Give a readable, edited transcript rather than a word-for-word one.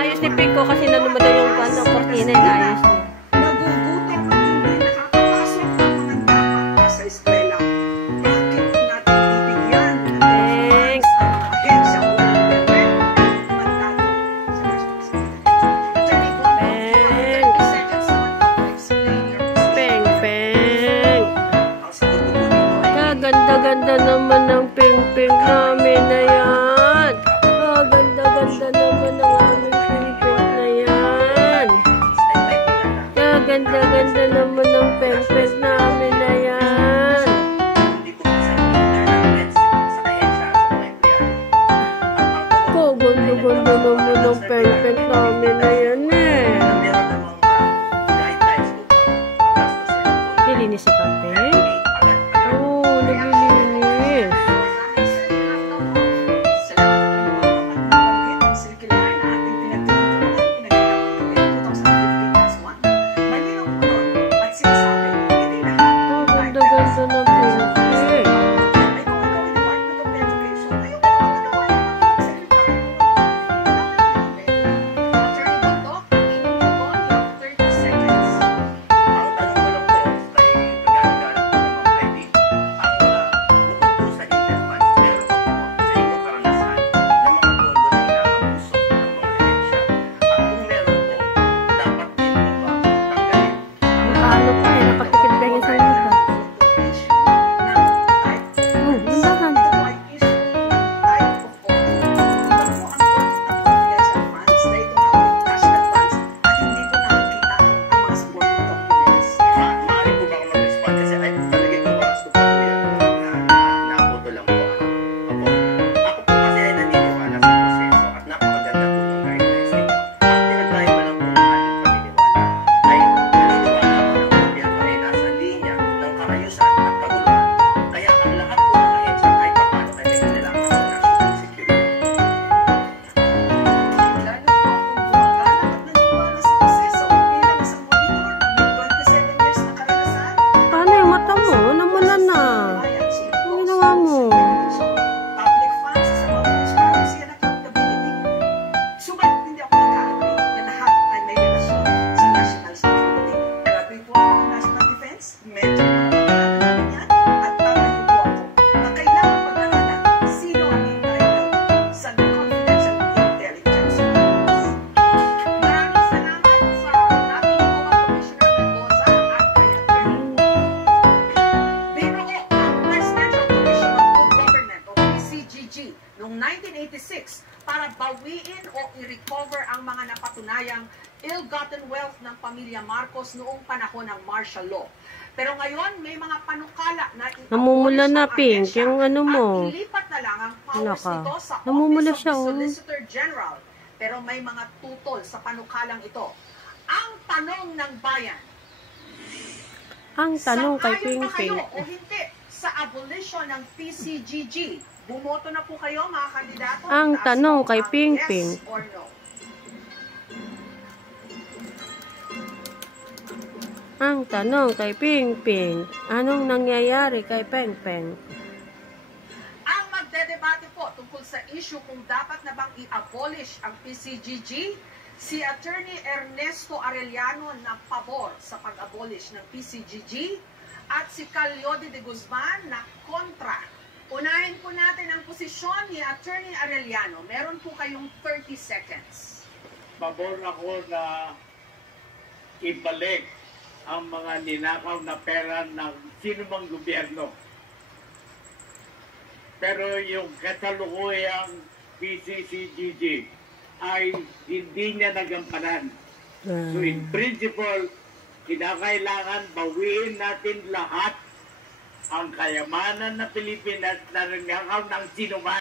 inaayos ni Pinko kasi nanumadan yung kortina, inaayos niya. Nagugutom at hindi nakakapasok ang mga bata sa eskwela. Bakit natin bibigyan ng funds ang mga ahensya o government? Mandato sa National Security. Attorney Bongo, you have 30 seconds naman to explain your position. Peng, peng. Ang sagot ko po dito ay Kaganda-ganda naman ng ping-ping namin na yan. Kaganda-ganda naman ng aming ping-ping na yan. Kaganda-ganda naman ng ping-ping namin na yan. hindi ko sabihin na sa ahensya sa mga empleyado. Kaganda-ganda naman ng ping-ping namin na yan eh. Meron namang guidelines kung paano gastusin. Nilinis si Kapeng? Oo, naglilinis. Ganda-ganda ng ping-ping. Ano pa eh, napagkikipengin sa mga. Noong 1986 para bawiin o i-recover ang mga napatunayang ill-gotten wealth ng pamilya Marcos noong panahon ng martial law. Pero ngayon, may mga panukala na Namumula na, Pink, yung ano mo. At ilipat na lang ang powers nito sa Namumula Office siya, of the oh. Solicitor General. Pero may mga tutol sa panukalang ito. Ang tanong ng bayan, Ang tanong kay sang-ayon ba Ping-Ping. kayo o hindi sa abolition ng PCGG? Bumoto na po kayo, mga kandidato. Ang Taas tanong po kay ang Ping-Ping. yes or no. Ang tanong kay Ping-Ping, anong nangyayari kay Peng-Peng? Ang magdedebate po tungkol sa issue kung dapat na bang i-abolish ang PCGG, si Attorney Ernesto Arellano na pabor sa pag-abolish ng PCGG at si Calyode de Guzman na kontra. Unahin po natin ang posisyon ni Attorney Arellano. Meron po kayong 30 seconds. Pabor ako na ibalik ang mga ninakaw na pera ng sinumang gobyerno. Pero yung kasalukuyang PCCGG ay hindi niya nagampanan. So in principle, kinakailangan bawiin natin lahat ang kayamanan na Pilipinas na ninakaw ng sinuman.